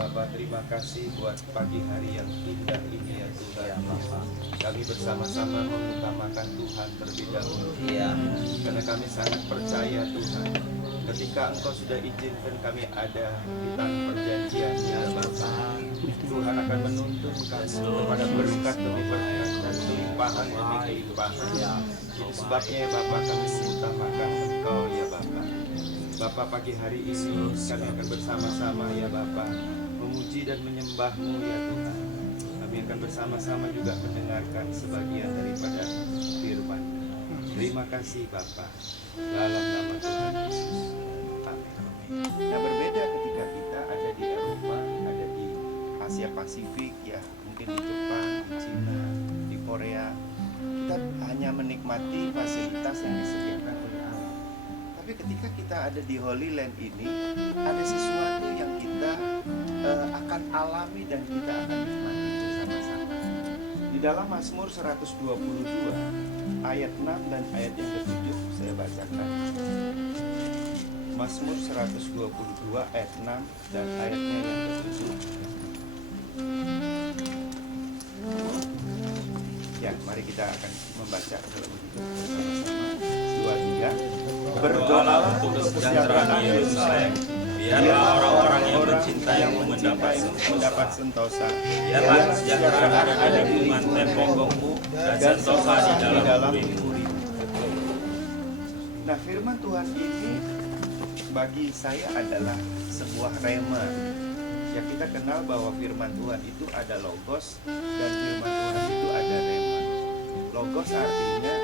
Bapak, terima kasih buat pagi hari yang indah ini ya Tuhan. Kami bersama-sama mengutamakan Tuhan terlebih dahulu. Karena kami sangat percaya Tuhan, ketika Engkau sudah izinkan kami ada di tanah perjanjian ya Bapak, Tuhan akan menuntun kami kepada berkat demi berkat dan kelimpahan demi kelimpahan. Itu sebabnya ya Bapak, kami mengutamakan Engkau ya Bapak. Bapak, pagi hari ini kami akan bersama-sama ya Bapak memuji dan menyembah-Mu ya Tuhan. Kami akan bersama-sama juga mendengarkan sebagian daripada firman. Terima kasih Bapak, dalam nama Tuhan Yesus. Amin. Nah, berbeda ketika kita ada di Eropa, ada di Asia Pasifik ya, mungkin di Jepang, di Cina, di Korea, kita hanya menikmati fasilitas yang disediakan oleh Allah. Tapi ketika kita ada di Holy Land ini, ada sesuatu yang kita akan alami dan kita akan nikmati bersama-sama. Di dalam Mazmur 122 ayat 6 dan ayat yang ke-7 saya bacakan. Mazmur 122 ayat 6 dan ayatnya yang ke-7. Ya, mari kita akan membaca kalau begitu bersama-sama. 2, 3. Berdoalah untuk kesejahteraan Yerusalem. Biarlah orang-orang yang mencintaimu mendapat sentosa. Biarlah kesejahteraan ada di lingkungan tembokmu dan sentosa di dalam puri. Nah, firman Tuhan ini bagi saya adalah sebuah rema. Ya, kita kenal bahwa firman Tuhan itu ada logos dan firman Tuhan itu ada rema. Logos artinya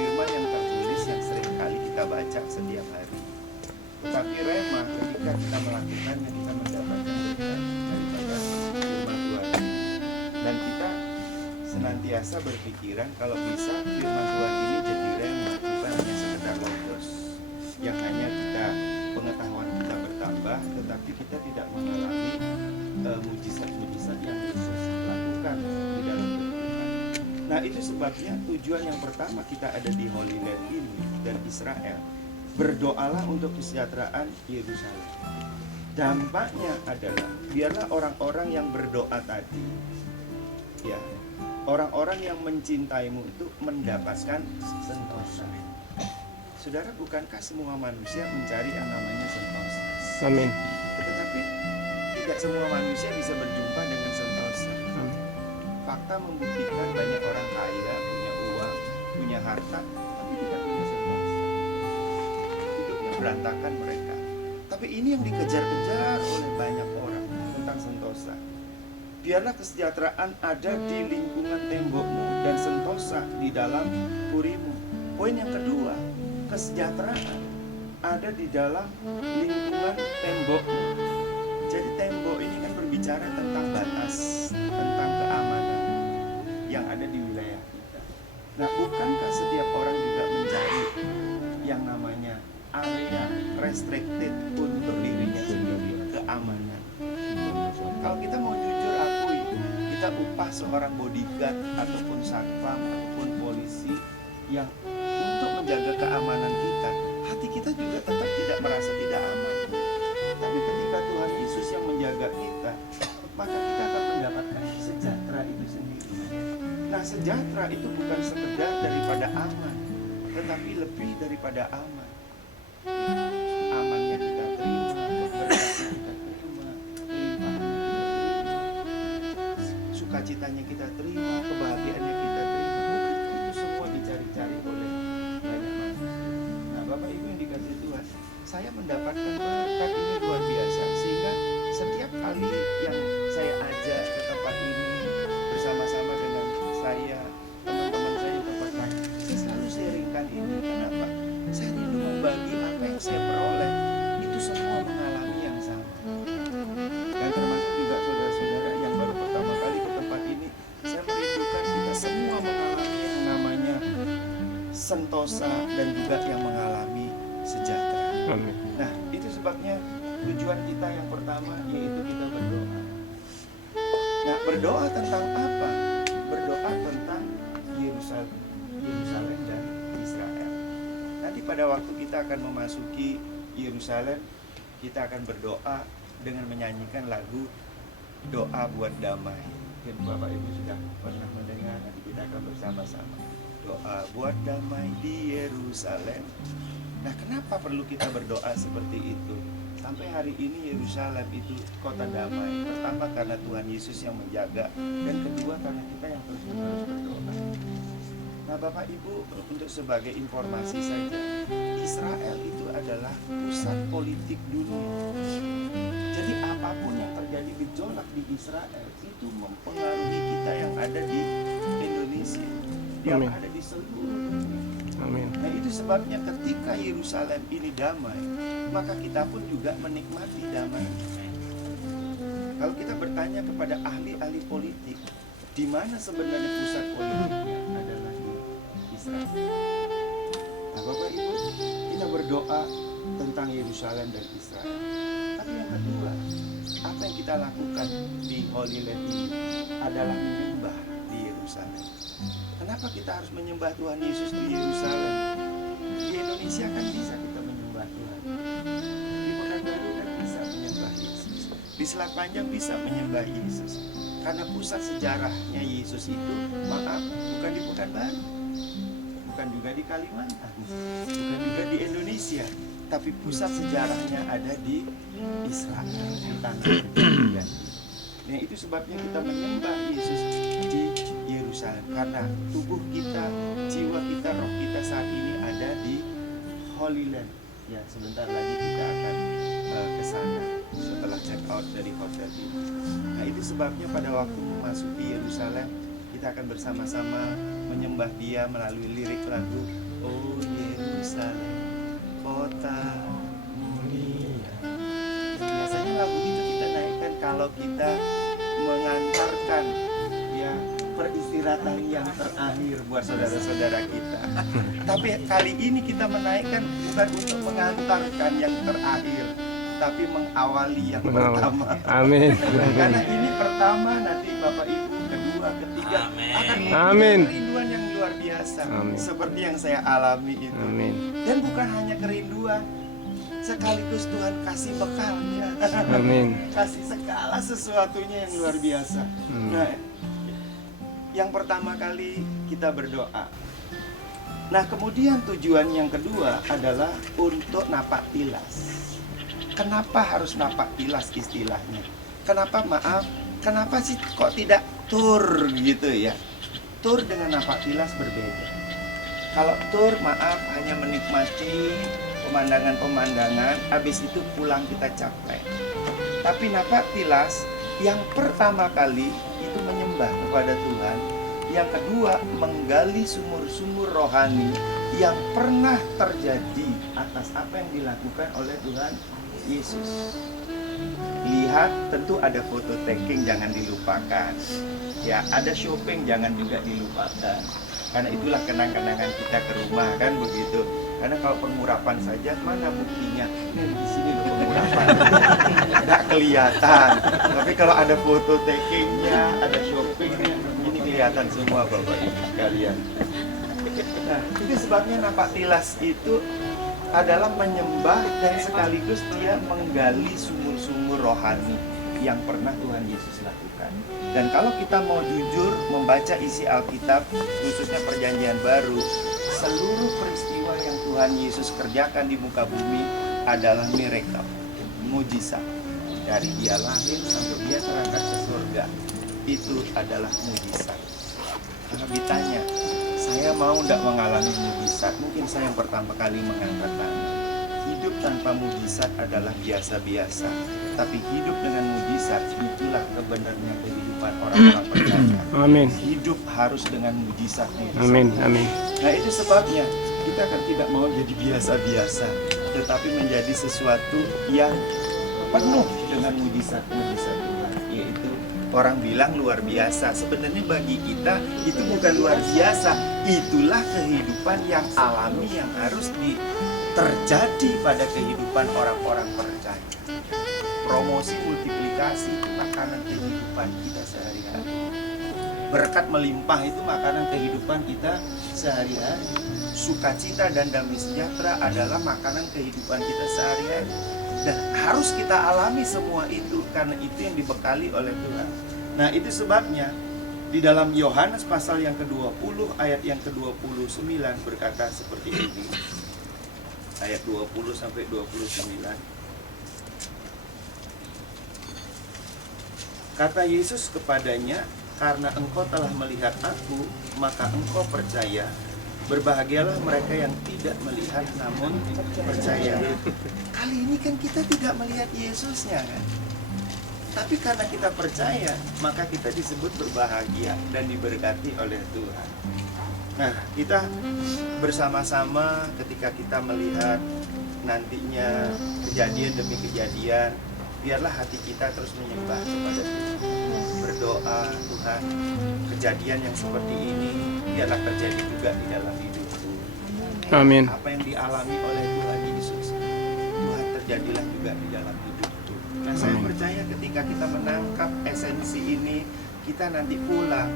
firman yang tertulis yang seringkali kita baca setiap hari. Tetapi rema, ketika kita melakukannya, kita mendapatkan berkat daripada firman Tuhan. Dan kita senantiasa berpikiran kalau bisa firman Tuhan ini jadi rema, bukan hanya sekedar logos yang hanya kita pengetahuan kita bertambah, tetapi kita tidak mengalami mujizat-mujizat yang Yesus lakukan di dalam kehidupan. Nah, itu sebabnya tujuan yang pertama kita ada di Holy Land ini dan Israel, berdoalah untuk kesejahteraan Yerusalem. Dampaknya adalah biarlah orang-orang yang berdoa tadi, ya, orang-orang yang mencintaimu itu mendapatkan sentosa. Saudara, bukankah semua manusia mencari yang namanya sentosa? Amin. Tetapi tidak semua manusia bisa berjumpa dengan sentosa. Fakta membuktikan banyak orang kaya, punya uang, punya harta, tapi tidak punya sentosa. Hidupnya berantakan mereka. Tapi ini yang dikejar-kejar oleh banyak orang tentang sentosa. Biarlah kesejahteraan ada di lingkungan tembokmu dan sentosa di dalam purimu. Poin yang kedua, kesejahteraan ada di dalam lingkungan tembokmu. Jadi tembok ini kan berbicara tentang batas, tentang keamanan yang ada di wilayah kita. Nah, bukankah setiap orang juga mencari yang namanya area restricted untuk dirinya sendiri, keamanan? Kalau kita mau jujur akui, kita upah seorang bodyguard ataupun satpam ataupun polisi yang untuk menjaga keamanan kita, hati kita juga tetap tidak merasa tidak aman. Tapi ketika Tuhan Yesus yang menjaga kita, maka kita akan mendapatkan sejahtera itu sendiri. Nah, sejahtera itu bukan sekedar daripada aman, tetapi lebih daripada aman. Amannya kita terima, keberkatan kita terima, kelimpahannya kita terima, sukacitanya kita terima, kebahagiaannya kita terima. Bukankah itu semua dicari-cari oleh banyak manusia? Nah, Bapak Ibu yang dikasihi Tuhan, saya mendapatkan berkat ini luar biasa, sehingga setiap kali yang saya ajak ke tempat ini bersama-sama dengan saya, teman-teman saya di tempat lain, saya selalu sharingkan ini. Kenapa? Saya rindu membagi apa yang saya peroleh, itu semua mengalami yang sama. Dan termasuk juga saudara-saudara yang baru pertama kali ke tempat ini, saya merindukan kita semua mengalami yang namanya sentosa dan juga yang mengalami sejahtera. Amin. Nah, itu sebabnya tujuan kita yang pertama yaitu kita berdoa. Nah, berdoa tentang apa? Berdoa tentang Yerusalem dan Israel. Nanti pada waktu kita akan memasuki Yerusalem, kita akan berdoa dengan menyanyikan lagu doa buat damai. Mungkin Bapak Ibu sudah pernah mendengar, nanti kita akan bersama-sama doa buat damai di Yerusalem. Nah, kenapa perlu kita berdoa seperti itu? Sampai hari ini Yerusalem itu kota damai. Pertama karena Tuhan Yesus yang menjaga, dan kedua karena kita yang terus-menerus berdoa. Nah, Bapak Ibu, untuk sebagai informasi saja, Israel itu adalah pusat politik dunia. Jadi apapun yang terjadi gejolak di Israel itu mempengaruhi kita yang ada di Indonesia, yang ada di seluruh dunia. Amin. Nah, itu sebabnya ketika Yerusalem ini damai, maka kita pun juga menikmati damai. Kalau kita bertanya kepada ahli-ahli politik, di mana sebenarnya pusat politiknya, adalah di Israel. Nah, Bapak Ibu, kita berdoa tentang Yerusalem dan Israel. Tapi yang kedua, apa yang kita lakukan di Holy Land ini adalah menyembah di Yerusalem. Kenapa kita harus menyembah Tuhan Yesus di Yerusalem? Di Indonesia kan bisa kita menyembah Tuhan. Di Pekanbaru kan bisa menyembah Yesus. Di Selat Panjang bisa menyembah Yesus. Karena pusat sejarahnya Yesus itu, maaf, bukan di Pekanbaru, bukan juga di Kalimantan, bukan juga di Indonesia, tapi pusat sejarahnya ada di Israel, di tanah perjanjian. Nah, itu sebabnya kita menyembah Yesus di Yerusalem, karena tubuh kita, jiwa kita, roh kita saat ini ada di Holy Land. Ya, sebentar lagi kita akan ke sana setelah check out dari hotel ini. Nah, itu sebabnya pada waktu memasuki Yerusalem, kita akan bersama-sama menyembah Dia melalui lirik lagu Oh Yerusalem, kota mulia. Biasanya lagu itu kita naikkan kalau kita mengantarkan ya peristirahatan yang terakhir buat saudara-saudara kita. Tapi kali ini kita menaikkan bukan untuk mengantarkan yang terakhir, tapi mengawali yang pertama. Amin. Karena ini pertama, nanti Bapak Ibu kedua, ketiga akan Amin. mempunyai kerinduan yang luar biasa. Amin. Seperti yang saya alami itu. Amin. Dan bukan hanya kerinduan, sekaligus Tuhan kasih bekalnya. Amin. Kasih segala sesuatunya yang luar biasa. Nah, yang pertama kali kita berdoa. Nah, kemudian tujuan yang kedua adalah untuk napak tilas. Kenapa harus napak tilas istilahnya? Kenapa sih kok tidak tur gitu ya? Tur dengan napak tilas berbeda. Kalau tur, hanya menikmati pemandangan-pemandangan, habis itu pulang kita capek. Tapi napak tilas, yang pertama kali itu menyembah kepada Tuhan. Yang kedua, menggali sumur-sumur rohani yang pernah terjadi atas apa yang dilakukan oleh Tuhan Yesus. Lihat, tentu ada foto taking, jangan dilupakan. Ya, ada shopping, jangan juga dilupakan. Karena itulah kenang-kenangan kita ke rumah, kan begitu. Karena kalau pengurapan saja, mana buktinya? Di sini loh pengurapan. Nggak kelihatan. Tapi kalau ada foto takingnya, ada shoppingnya, ini kelihatan semua Bapak Ibu sekalian. Nah, itu sebabnya napak tilas itu adalah menyembah dan sekaligus dia menggali sumur-sumur rohani yang pernah Tuhan Yesus lakukan. Dan kalau kita mau jujur membaca isi Alkitab, khususnya Perjanjian Baru, seluruh peristiwa yang Tuhan Yesus kerjakan di muka bumi adalah miracle, mujizat. Dari dia lahir sampai dia terangkat ke surga, itu adalah mujizat. Kalau ditanya, saya mau tidak mengalami mujizat, mungkin saya yang pertama kali mengangkat tangan. Hidup tanpa mujizat adalah biasa-biasa, tapi hidup dengan mujizat itulah kebenarnya kehidupan orang-orang percaya. Amin. Hidup harus dengan mujizatnya. Amin. Amin. Nah, itu sebabnya kita kan tidak mau jadi biasa-biasa, tetapi menjadi sesuatu yang penuh dengan mujizat-mujizat Tuhan, yaitu orang bilang luar biasa. Sebenarnya bagi kita itu bukan luar biasa. Itulah kehidupan yang alami yang harus terjadi pada kehidupan orang-orang percaya. Promosi multiplikasi itu makanan kehidupan kita sehari-hari. Berkat melimpah itu makanan kehidupan kita sehari-hari. Sukacita dan damai sejahtera adalah makanan kehidupan kita sehari-hari. Dan harus kita alami semua itu, karena itu yang dibekali oleh Tuhan. Nah, itu sebabnya di dalam Yohanes pasal yang ke-20 ayat yang ke-29 berkata seperti ini. Ayat 20 sampai 29. Kata Yesus kepadanya, "Karena engkau telah melihat aku, maka engkau percaya. Berbahagialah mereka yang tidak melihat namun percaya." Kali ini kan kita tidak melihat Yesusnya kan, tapi karena kita percaya, maka kita disebut berbahagia dan diberkati oleh Tuhan. Nah, kita bersama-sama ketika kita melihat nantinya kejadian demi kejadian, biarlah hati kita terus menyembah kepada Tuhan, berdoa, Tuhan, kejadian yang seperti ini biarlah terjadi juga di dalam hidupku. Amin. Apa yang dialami oleh Tuhan Yesus, Tuhan terjadilah juga di dalam hidupku. Nah, saya percaya ketika kita menangkap esensi ini, kita nanti pulang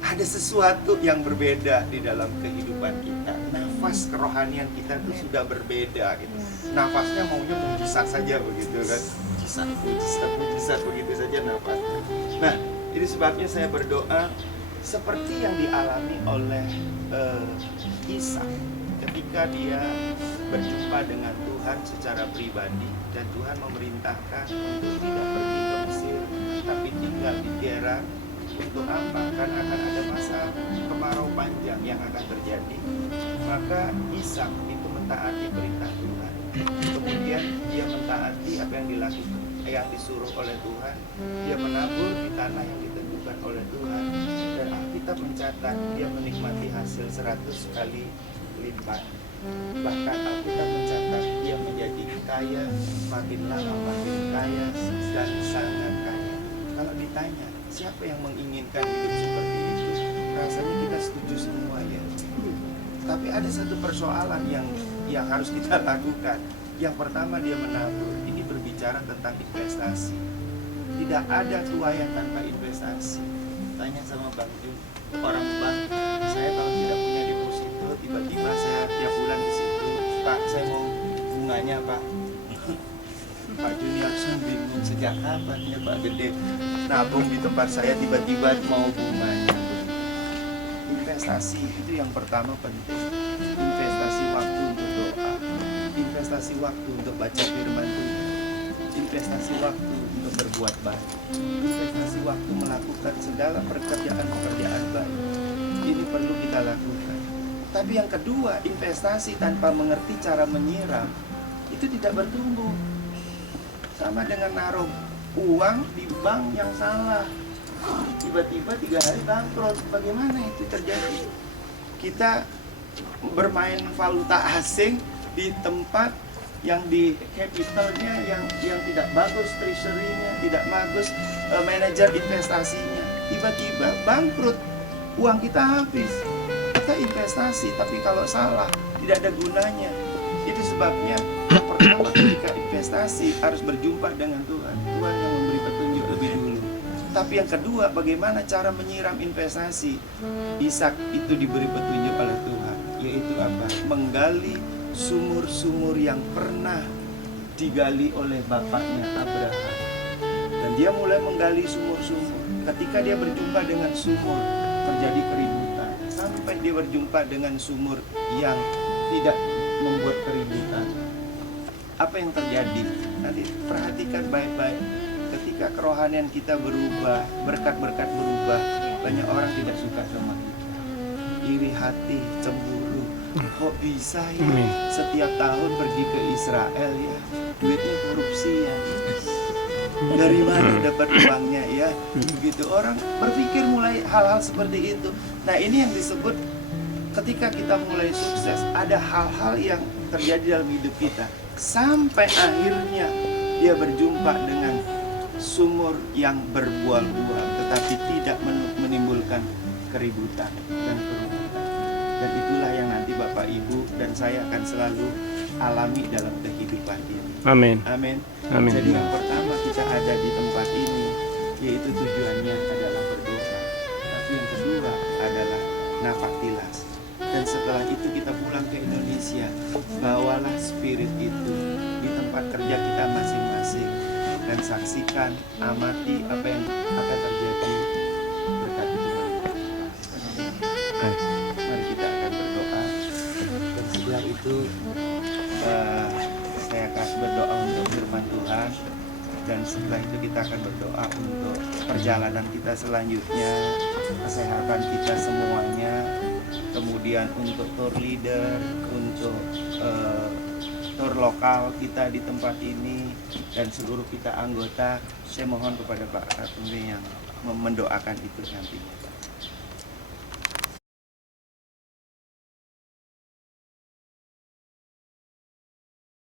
ada sesuatu yang berbeda di dalam kehidupan kita. Nafas kerohanian kita itu sudah berbeda gitu. Nafasnya maunya mujizat saja begitu kan. Mujizat begitu saja nafasnya. Nah, ini sebabnya saya berdoa seperti yang dialami oleh Ishak ketika dia berjumpa dengan Tuhan secara pribadi, dan Tuhan memerintahkan untuk tidak pergi ke Mesir tapi tinggal di Gerar. Untuk apa? Karena akan ada masa kemarau panjang yang akan terjadi. Maka Ishak itu mentaati perintah Tuhan. Kemudian dia mentaati apa yang dilakukan, yang disuruh oleh Tuhan. Dia menabur di tanah yang ditentukan oleh Tuhan. Dan Alkitab mencatat dia menikmati hasil 100 kali lipat. Bahkan Alkitab mencatat dia menjadi kaya, makin lama makin kaya, dan sangat kaya. Kalau ditanya, siapa yang menginginkan hidup seperti itu? Rasanya kita setuju semua ya. Tapi ada satu persoalan yang harus kita lakukan. Yang pertama, dia menabur. Ini berbicara tentang investasi. Tidak ada tuayan tanpa investasi. Tanya sama Bang Jun, orang bank, saya kalau tidak punya deposito, tiba-tiba saya tiap bulan di situ, Pak, saya mau bunganya Pak. Pak Junior bingung sejak kapan ya Pak Gede nabung di tempat saya tiba-tiba mau bunganya. Investasi itu yang pertama penting. Investasi waktu untuk doa, investasi waktu untuk baca firman Tuhan, investasi waktu untuk berbuat baik, investasi waktu melakukan segala pekerjaan baik. Ini perlu kita lakukan. Tapi yang kedua, investasi tanpa mengerti cara menyiram itu tidak bertumbuh. Sama dengan naruh uang di bank yang salah, tiba-tiba 3 hari bangkrut. Bagaimana itu terjadi? Kita bermain valuta asing di tempat yang di capitalnya yang tidak bagus, treasury-nya tidak bagus, manajer investasinya, tiba-tiba bangkrut, uang kita habis. Kita investasi tapi kalau salah tidak ada gunanya. Itu sebabnya yang pertama, ketika investasi harus berjumpa dengan Tuhan. Tuhan yang memberi petunjuk lebih dulu. Tapi yang kedua, bagaimana cara menyiram investasi? Ishak itu diberi petunjuk oleh Tuhan, yaitu apa? Menggali sumur-sumur yang pernah digali oleh bapaknya Abraham. Dan dia mulai menggali sumur-sumur. Ketika dia berjumpa dengan sumur, terjadi keributan. Sampai dia berjumpa dengan sumur yang tidak membuat keributan. Apa yang terjadi? Nanti perhatikan baik-baik. Ketika kerohanian kita berubah, berkat-berkat berubah, banyak orang tidak suka sama kita. Iri hati, cemburu. Kok bisa ya setiap tahun pergi ke Israel ya, duitnya korupsi ya, dari mana dapat uangnya ya, begitu. Orang berpikir mulai hal-hal seperti itu. Nah, ini yang disebut ketika kita mulai sukses, ada hal-hal yang terjadi dalam hidup kita sampai akhirnya dia berjumpa dengan sumur yang berbuah-buah tetapi tidak menimbulkan keributan dan kerumitan. Dan itulah yang nanti Bapak Ibu dan saya akan selalu alami dalam kehidupan ini. Amin. Amin. Amin. Jadi yang pertama, kita ada di tempat ini yaitu tujuannya adalah berdoa. Tapi yang kedua adalah nafaktilas. Dan setelah itu kita pulang ke Indonesia, bawalah spirit itu di tempat kerja kita masing-masing dan saksikan, amati apa yang akan terjadi. Berkati Tuhan. Mari kita akan berdoa. Dan setelah itu saya akan berdoa untuk firman Tuhan. Dan setelah itu kita akan berdoa untuk perjalanan kita selanjutnya, kesehatan kita semuanya, kemudian untuk tour leader, untuk tour lokal kita di tempat ini, dan seluruh kita anggota. Saya mohon kepada Pak Ratunggi yang mendoakan itu nanti.